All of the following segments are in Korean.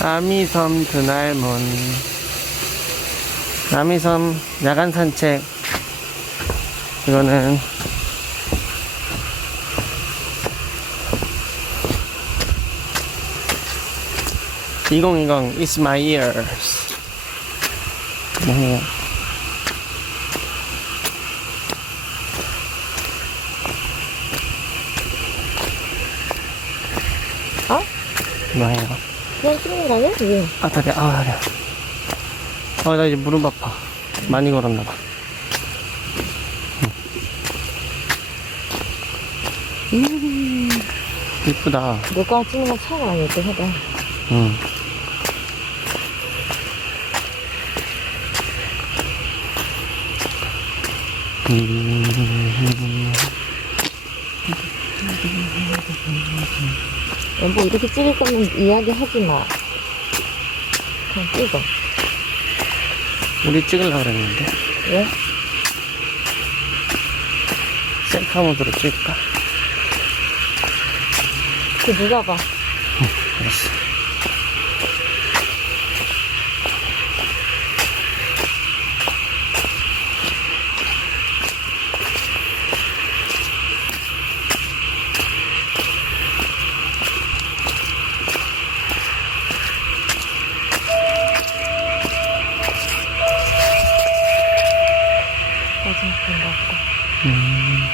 아미섬 드날문. 아미섬 야간 산책. 이거는 (2020) is my years 뭐해요 어? 뭐해요 찍는 거 아니야? 왜? 아 다리 아 다리 아 나 이제 무릎 아파 많이 걸었나봐 음. 이쁘다 너가 찍는 건 차가 아니었대, 해봐. 응. 여보, 이렇게 찍을 거면 이야기 하지 마. 그냥 찍어. 우리 찍으려고 그랬는데 왜? 셀카 모드로 찍을까? 그 누가 봐. 알았어 마지막 본다, 아까.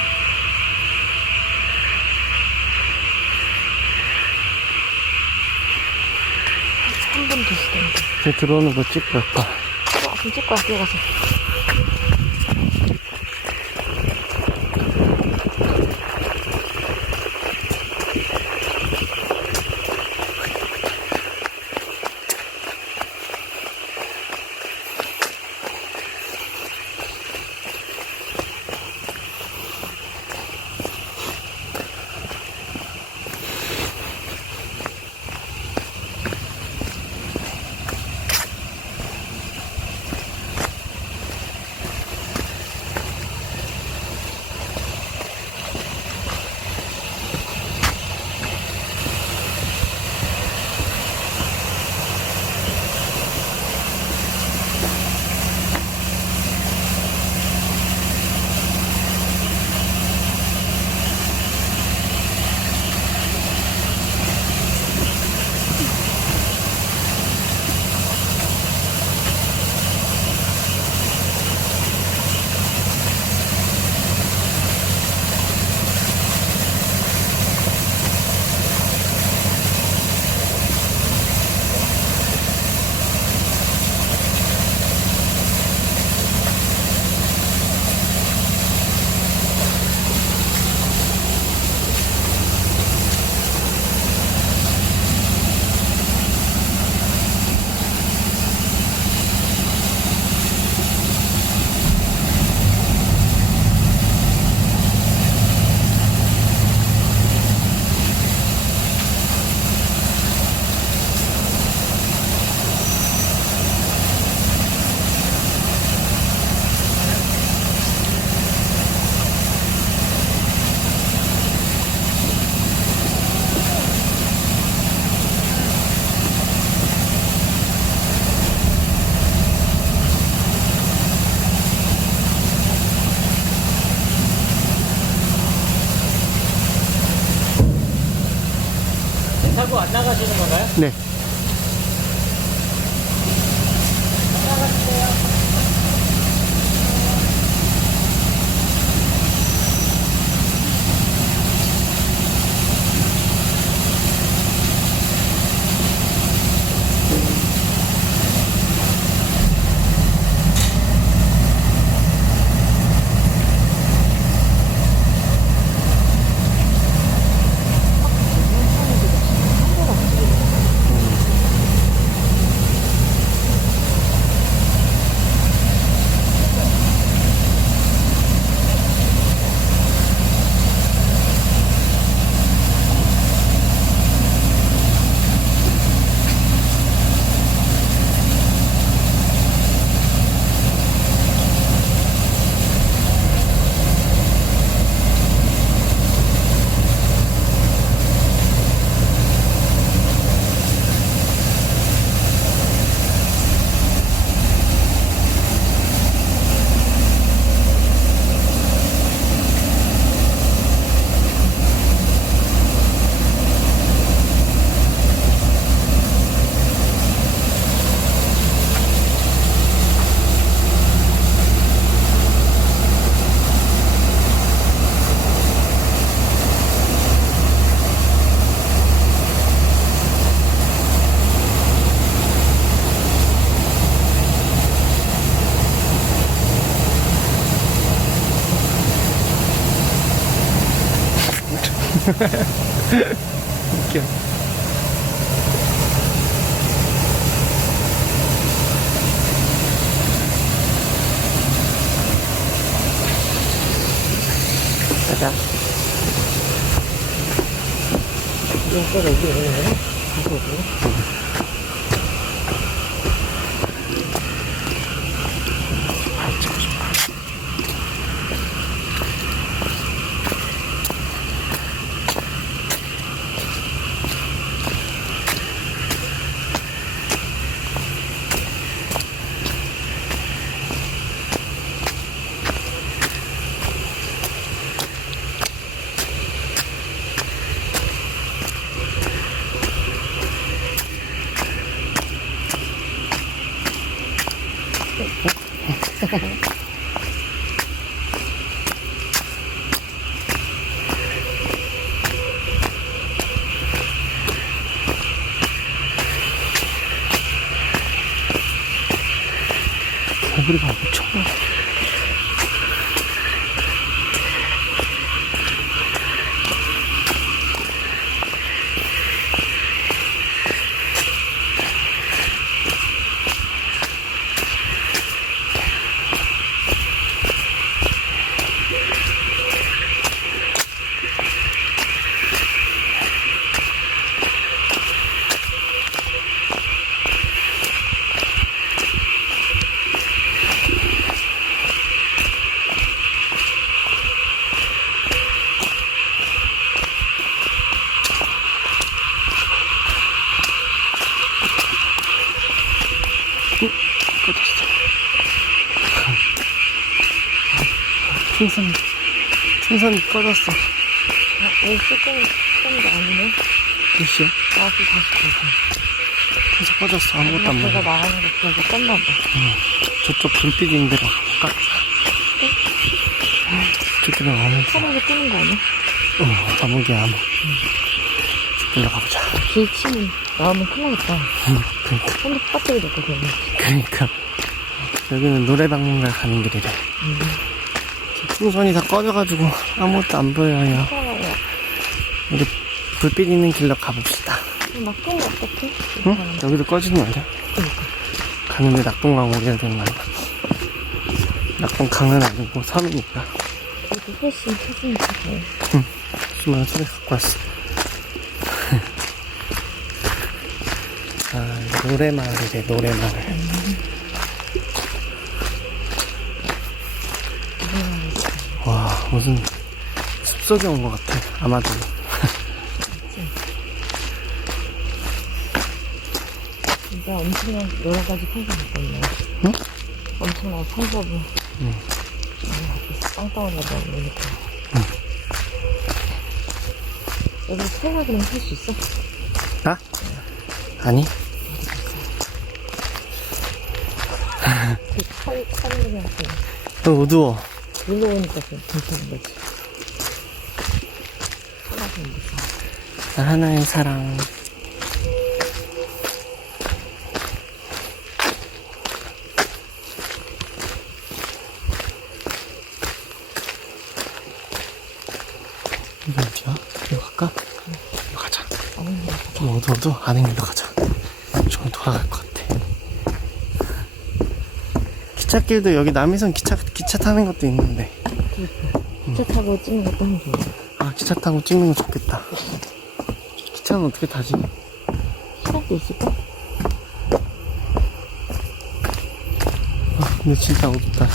한분 드시던데. 쟤 들어오는 거 찍고 갈까? 어, 그럼 찍고 할게, 가서. 웃겨. 가자. 이거 거네? 다시 오고. 꺼졌어. 풍선, 풍선이 꺼졌어. 아, 쓰던, 쓰던 게 아니네. 몇 시야? 아, 그 다시 가자. 풍선 꺼졌어. 아무것도 안 내가 보여. 나가는 거 기억이 떴나 봐. 저쪽 불빛 있는 데로 가볼까? 저쪽은 아무, 사람이 뜨는 거 아니야? 어, 아무게 아무. 일로 가보자. 길치는 나오면 큰일. 응, 그러니까. 핸드폰 배터리 넣고 되네. 그러니까. 여기는 노래방인가 가는 길이래. 음. 풍선이 다 꺼져가지고 아무것도 안 보여요. 우리 불빛 있는 길로 가봅시다. 막힌 거 어떡해? 응? 여기도 꺼지는 거 아니야? 그러니까. 가는데 낙동 강 오려야 되는 거 아니야? 낙동 강은 아니고 섬이니까. 이거 훨씬 크으니까 돼. 수만 소리 갖고 왔어. 아, 노래마을이래, 노래마을. 와, 무슨 숲속에 온 것 같아, 아마도. 진짜 엄청난 여러 가지 풍선 있거든요. 응? 엄청난 산법을. 응. 땅땅을 가다 보니까. 여기 생각은 할수 있어? 나? 아니? 그 칼, 너무 어두워. 놀러 오니까 좀 괜찮은 거지. 하나도 못 사. 나 하나의 사랑. 이거 어디야? 이거 갈까? 이거 가자. 아니, 좀 어두워도 아는 길로 가자. 좀 돌아갈 것 같아. 기찻길도 여기 남이선 기차, 기차 타는 것도 있는데. 기차 타고 찍는 것도 하면 좋아. 아, 기차 타고 찍는 거 좋겠다. 기차는 어떻게 타지? 시간도 있을까? 아, 근데 진짜 어둡다.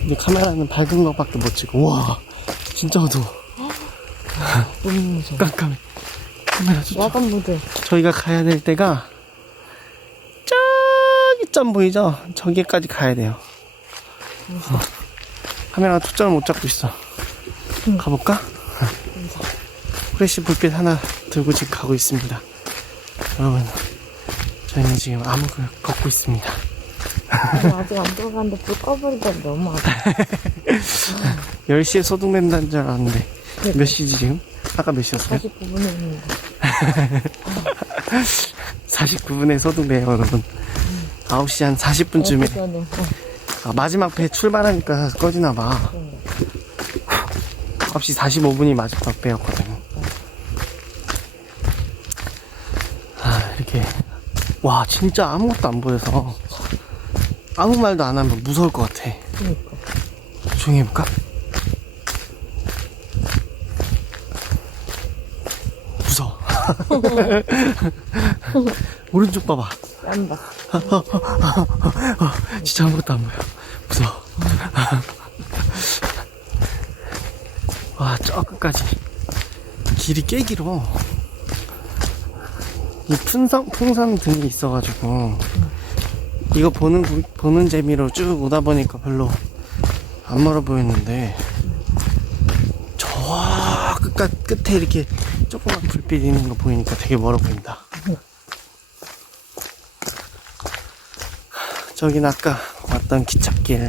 근데 카메라는 밝은 것밖에 못 찍어. 우와, 진짜 어두워. 깜깜해. 카메라 좀. 야간 모드. 저희가 가야 될 때가 저기 점 보이죠? 저기까지 가야 돼요. 어. 카메라가 초점을 못 잡고 있어. 응. 가볼까? 프레시 불빛 하나 들고 지금 가고 있습니다. 여러분, 저희는 지금 암흑을 걷고 있습니다. 아니, 아직 안 들어갔는데 불 꺼버리다 너무 아파. 10시에 소등된다는 줄 알았는데 네. 몇 시지 지금? 아까 몇 시였어요? 49분에 있는데. 49분에 소등배 여러분. 9시 한 40분쯤에. 어, 아, 마지막 배 출발하니까 꺼지나봐. 9시 45분이 마지막 배였거든요. 아 이렇게. 와 진짜 아무것도 안 보여서. 아무 말도 안 하면 무서울 것 같아. 그러니까. 조용히 해볼까? 오른쪽 봐봐. 짠다. 진짜 아무것도 안 보여. 무서워. 와, 저 끝까지. 길이 꽤 길어. 이 풍선, 풍선 등이 있어가지고, 이거 보는, 구- 보는 재미로 쭉 오다 보니까 별로 안 멀어 보였는데, 저 끝까, 끝에 이렇게 조그만 불빛 있는 거 보이니까 되게 멀어 보인다. 저긴 아까 왔던 기찻길.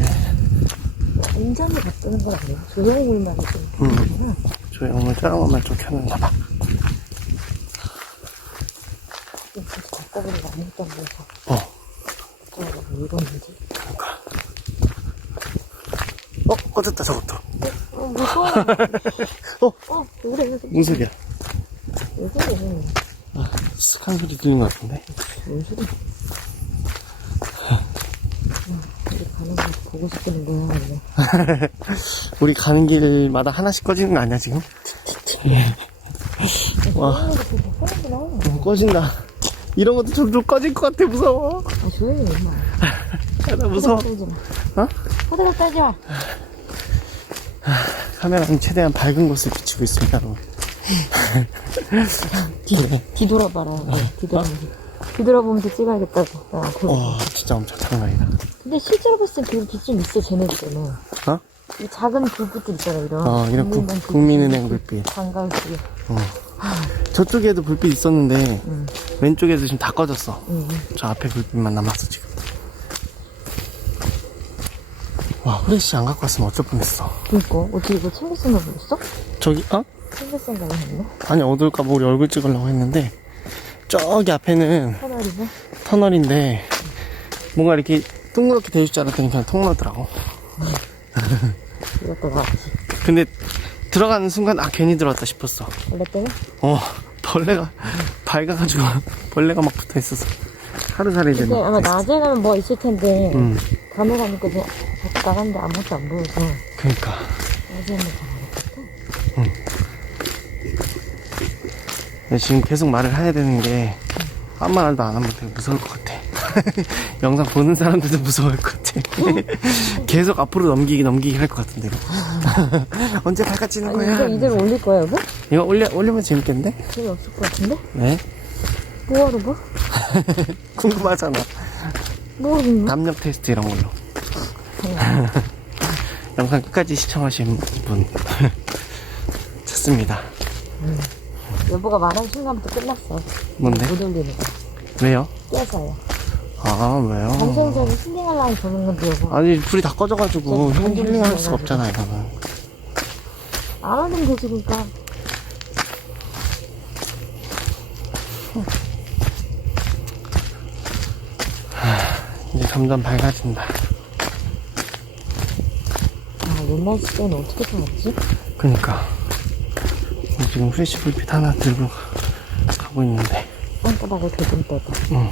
인장을 바꾸는 건 아니고 조형물만 좀. 음. 조형물 것만 좀 켜놨나봐. 진짜 바꿔보는 거안 보여서. 어, 저거 왜 이러는지. 그러니까. 어, 꺼졌다, 저것도. 어, 무서워. 어, 어, 왜 그래. 무슨 소리야? 아, 슥한 소리 들린 것 같은데? 뭔 소리? 우리 가는 거 보고 싶은 거야, 아니면. 우리 가는 길마다 하나씩 꺼지는 거 아니야, 지금? 와, 하는구나. 어, 꺼진다. 이런 것도 점점 꺼질 것 같아, 무서워. 아, 조용히 해, 임마. 아, 나 무서워. 떨지 마. 어? 하다가 떨지 마. 카메라는 최대한 밝은 곳을 비추고 있습니다, 여러분. 뒤, 뒤돌아봐라. 네, 뒤돌아보면서. 뒤돌아보면서 찍어야겠다고. 아. 와, 진짜 엄청 장난이다. 근데 실제로 봤을 땐 그게 좀 있어, 쟤네들은. 어? 이 작은 불빛들 있잖아, 이런. 어, 이런 국- 국민은행 국민은행 불빛. 반가울 때. 저쪽에도 불빛 있었는데, 응. 왼쪽에도 지금 다 꺼졌어. 응. 저 앞에 불빛만 남았어 지금 와 후레쉬 안 갖고 왔으면 어쩔 뻔했어 그니까, 어떻게 이거 생각을 했어? 저기 어? 챙길 생각을 했네? 아니 어두울까 봐 우리 얼굴 찍으려고 했는데 저기 앞에는 터널이네? 터널인데 뭔가 이렇게 둥그렇게 돼줄 줄 알았더니 그냥 통로더라고 이것도 나왔지. 근데 들어가는 순간 아 괜히 들어왔다 싶었어 원래 때는? 어 벌레가 밝아가지고 벌레가 막 붙어있어서 하루살이 되네 근데 아마 낮에는 뭐 있을 텐데, 음 밤에 가니까 그냥 밖에 나갔는데 아무것도 안 보여서, 그니까 낮에는 다 근데 지금 계속 말을 해야 되는 게 아무 말도 안 하면 되게 무서울 것 같아. 영상 보는 사람들도 무서울 것 같아. 계속 앞으로 넘기기 넘기기 할 것 같은데. 이거. 언제 밝아지는 아니, 거야? 이거 이대로 올릴 거야, 여보? 이거 올려 올리면 재밌겠는데? 재미없을 것 같은데? 네. 뭐하러 뭐? 궁금하잖아. 뭐하러 뭐? 담력 테스트 이런 걸로. 영상 끝까지 시청하신 분 좋습니다. 여보가 말한 순간부터 끝났어. 뭔데? 못 올리는 거. 왜요? 깨서요. 아 왜요? 방송적인 힐링하려고 보는 건데, 여보. 아니 불이 다 꺼져가지고 저 힐- 힐링할 수가 없잖아 이거는. 안 하면 되지, 그러니까. 이제 점점 밝아진다. 아, 옛날 시대는 어떻게 살았지? 그니까 지금 후레쉬 불빛 하나 들고 가고 있는데 손바닥을 대금 때도. 응.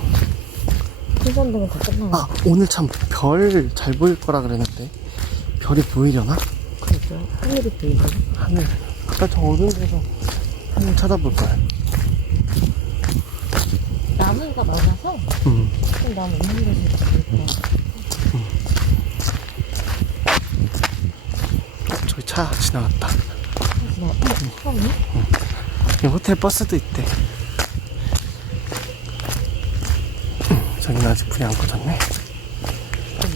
풍선등은 다 끝나요. 아 오늘 참 별 잘 보일 거라 그랬는데 별이 보이려나? 그렇죠. 하늘이 보이네. 하늘 아까 저 어두운 데서 하늘 쳐다볼 걸 나무가 많아서, 음. 좀 나무 있는 곳에서 보니까. 저기 차 지나갔다 여기 호텔 버스도 있대. 음, 저기는 아직 불이 안 꺼졌네.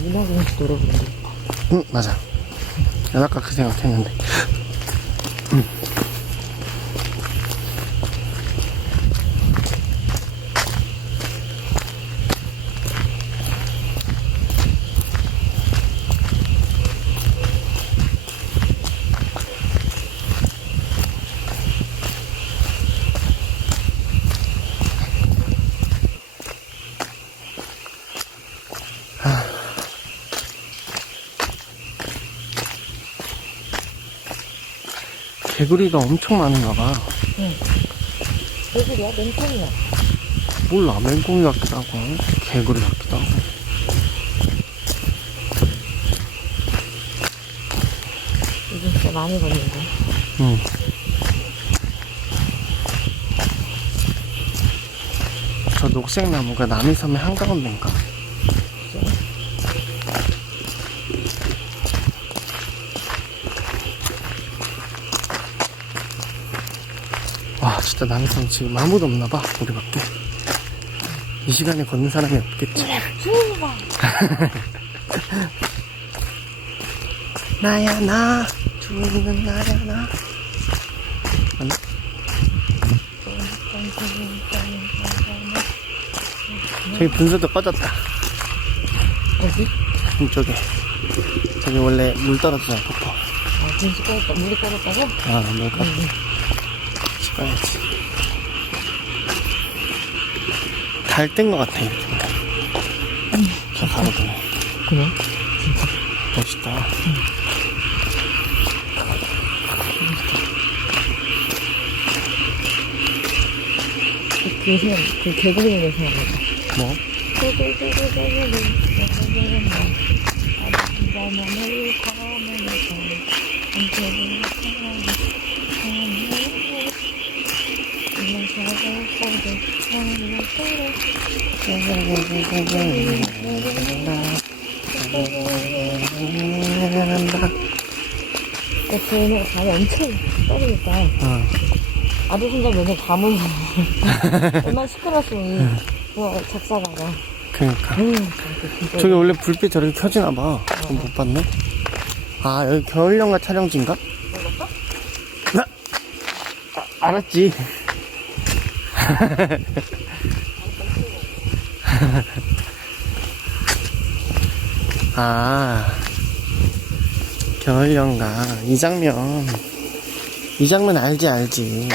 문화공식 노래부르는 응 맞아. 난 아까 그 생각했는데 개구리가 엄청 많은가 봐 애들이야? 냉탕이야. 몰라 맹꽁이 같기도 하고 개구리 같기도 하고 요즘 진짜 많이 걷는데. 응. 저 녹색 나무가 남이섬의 한가운데인가? 와 진짜 남이섬 지금 아무도 없나봐 우리밖에 이 시간에 걷는 사람이 없겠지. 나야 나 주인은 나야 나 아니? 저기 분수도 꺼졌다 어디? 이쪽에 저기 원래 물 떨어지잖아 폭포 아, 분수 꺼졌다. 물이 꺼졌다고? 아물 꺼 꺼야지 달뜬 것 같아 이렇게 저 가로등 그래? 멋있다 그, 그 생각, 그 개구리는 생각나. 뭐? 걔네 밤에 엄청 떠니까 어. 아들 손자 맨날 밤을 얼마나 시끄러웠으면 그 작사가가 그러니까 에휴 그 진짜 저기 원래 불빛 저렇게 켜지나 봐. 그건 못 봤네. 아, 여기 겨울연가 촬영지인가? 나, 아, 알았지. 아, 겨울연가. 이 장면. 이 장면 알지, 알지.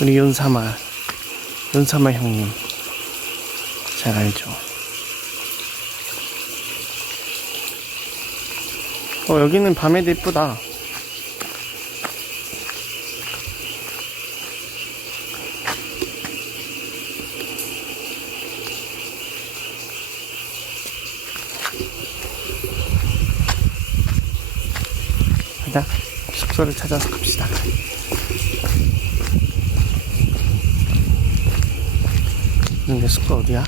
우리 윤사마. 윤사마 형님. 잘 알죠. 어, 여기는 밤에도 이쁘다. 가자. 숙소를 찾아서 갑시다. 근데 숙소 어디야?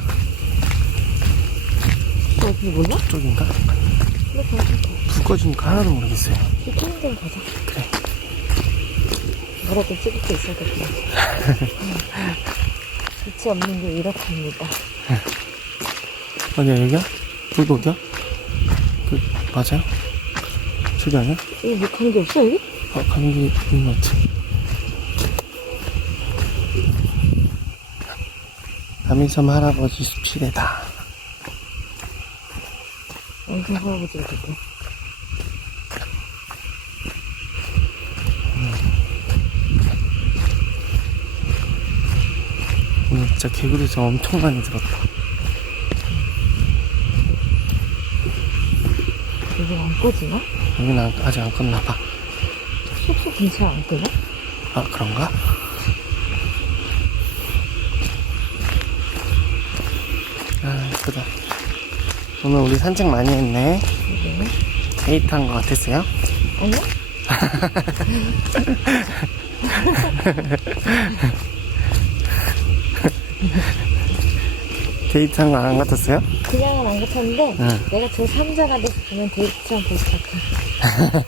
너 어디 몰라? 쪽인가? 가자 불 꺼지니까 하나도 모르겠어요. 가자 그래. 뭐라도 찍을 게 있어야겠다 빛이 없는 게 이렇답니다 어디야, 여기야? 여기 어디야? 그, 맞아요? 저기 아니야? 여기 뭐 가는 게 없어 여기? 아, 가는 게 있는 것 같아. 남인섬 할아버지 습지대다. 영상 할아버지가 됐고 오늘 진짜 개구리에서 엄청 많이 들었다. 여기 안 꺼지나? 여기는 안- 아직 안 껐나봐. 숙소 근처에 안 끄나? 아, 그런가? 아, 예쁘다. 오늘 우리 산책 많이 했네. 여기는? 데이트한 것 같았어요? 아니야? 데이트한 거 안 같았어요? 그냥은 안 같았는데 응. 내가 저 3자가 돼서 보면 데이트랑 비슷할까 아,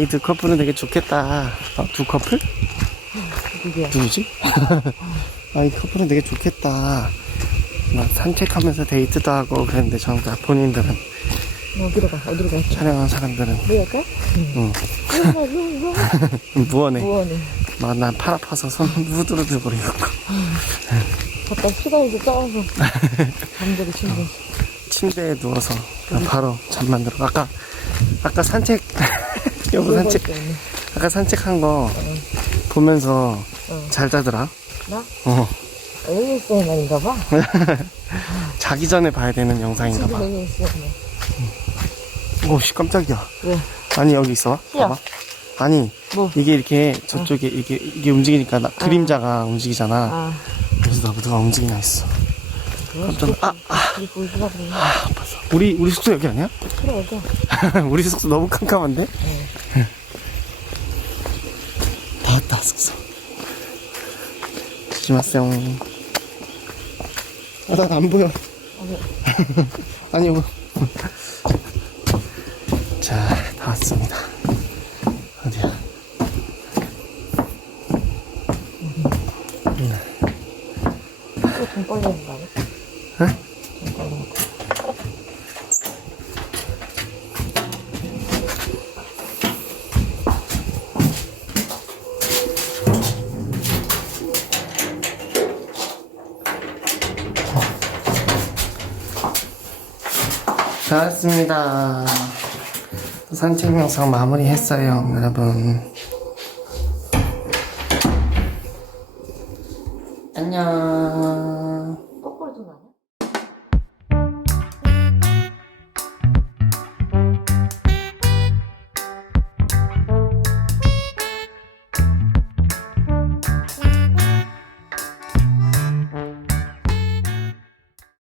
이 두 커플은 되게 좋겠다. 어, 두 커플? 누구야? 누구지? 아, 이 커플은 되게 좋겠다. 막 산책하면서 데이트도 하고 그랬는데 정작 본인들은 어디로 가? 어디로 가? 촬영한 사람들은 뭐랄까? 응. 누워 누워 무언해. 무원해 막 난 팔 아파서 손 후들후들 거리고 갖다 수건에서 떠서 잠들이 침대 침대에 누워서 그냥 바로 잠만 들어. 아까 아까 산책 여보 산책 아까 산책한 거 보면서 어. 잘 자더라. 나? 어 ASMR 말인가 봐 자기 전에 봐야 되는 영상인가 봐. ASMR 오씨 깜짝이야. 왜? 아니 여기 있어. 싫어. 봐봐. 아니 뭐? 이게 이렇게 저쪽에 이게 이게 움직이니까 나, 그림자가 움직이잖아. 아, 그래서 나 누가 움직이나 했어. 깜짝 아, 아. 아 아팠어. 우리 우리 숙소 여기 아니야? 그래, 여기. 우리 숙소 너무 깜깜한데? 다 왔다 숙소. 조심하세요. 아, 난안 보여. 아니 뭐. 자, 다 왔습니다. 어디야? 또돈 벌려준다고 응? 돈 벌려고. 다 왔습니다. 산책 영상 마무리했어요, 여러분.